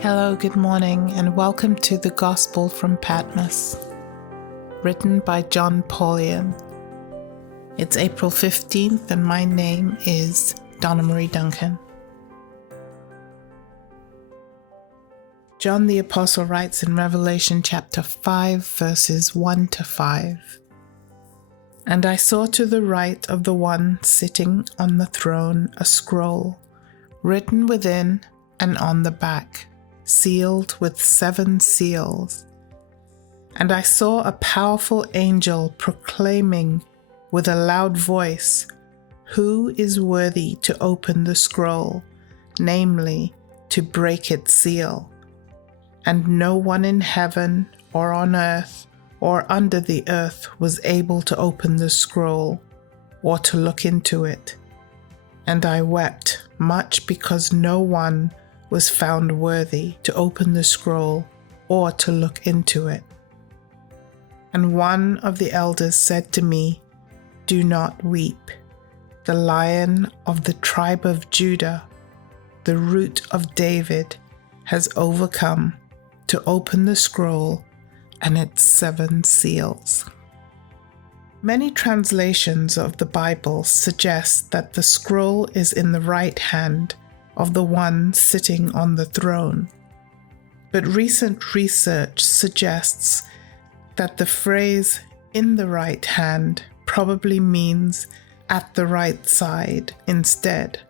Hello, good morning, and welcome to the Gospel from Patmos, written by John Paulian. It's April 15th, and my name is Donna Marie Duncan. John the Apostle writes in Revelation chapter 5, verses 1 to 5. And I saw to the right of the one sitting on the throne a scroll, written within and on the back, sealed with 7 seals. And I saw a powerful angel proclaiming with a loud voice, "Who is worthy to open the scroll, namely, to break its seal?" And no one in heaven or on earth or under the earth was able to open the scroll or to look into it. And I wept much because no one was found worthy to open the scroll or to look into it. And one of the elders said to me, "Do not weep. The Lion of the tribe of Judah, the Root of David, has overcome to open the scroll and its 7 seals." Many translations of the Bible suggest that the scroll is in the right hand of the one sitting on the throne. But recent research suggests that the phrase "in the right hand" probably means at the right side instead.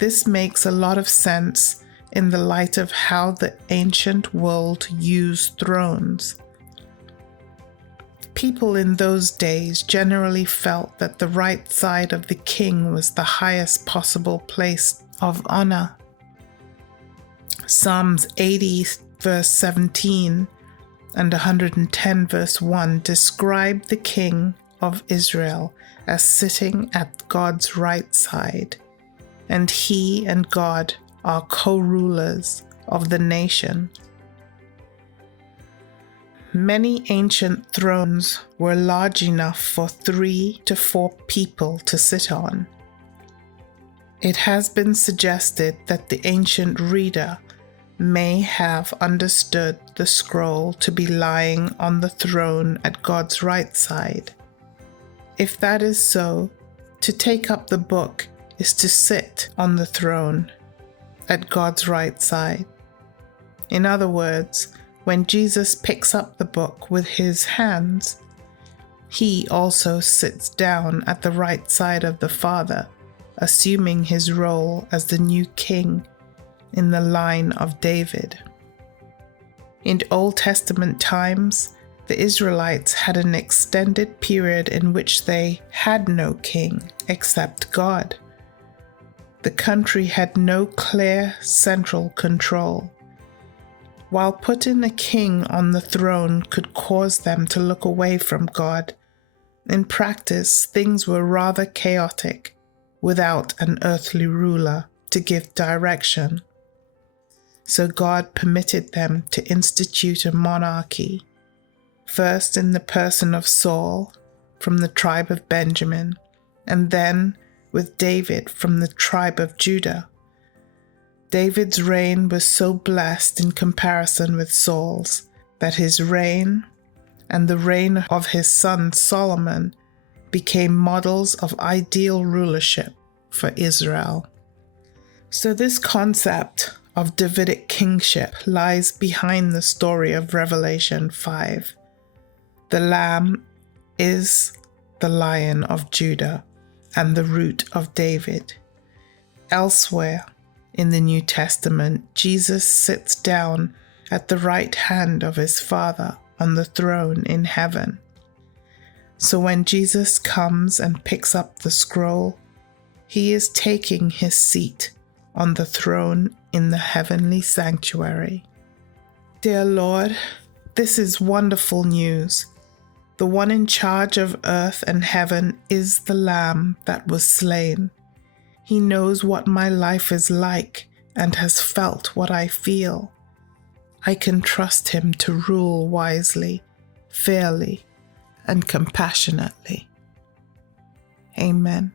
This makes a lot of sense in the light of how the ancient world used thrones. People in those days generally felt that the right side of the king was the highest possible place of honor. Psalms 80 verse 17 and 110 verse 1 describe the king of Israel as sitting at God's right side, and he and God are co-rulers of the nation. Many ancient thrones were large enough for 3 to 4 people to sit on. It has been suggested that the ancient reader may have understood the scroll to be lying on the throne at God's right side. If that is so, to take up the book is to sit on the throne at God's right side. In other words, when Jesus picks up the book with his hands, he also sits down at the right side of the Father, assuming his role as the new king in the line of David. In Old Testament times, the Israelites had an extended period in which they had no king except God. The country had no clear central control. While putting a king on the throne could cause them to look away from God, in practice things were rather chaotic without an earthly ruler to give direction. So God permitted them to institute a monarchy, first in the person of Saul from the tribe of Benjamin, and then with David from the tribe of Judah. David's reign was so blessed in comparison with Saul's that his reign and the reign of his son Solomon became models of ideal rulership for Israel. So this concept of Davidic kingship lies behind the story of Revelation 5. The Lamb is the Lion of Judah and the Root of David. Elsewhere in the New Testament, Jesus sits down at the right hand of his Father on the throne in heaven. So when Jesus comes and picks up the scroll, he is taking his seat on the throne in the heavenly sanctuary. Dear Lord, this is wonderful news. The one in charge of earth and heaven is the Lamb that was slain. He knows what my life is like and has felt what I feel. I can trust him to rule wisely, fairly, and compassionately. Amen.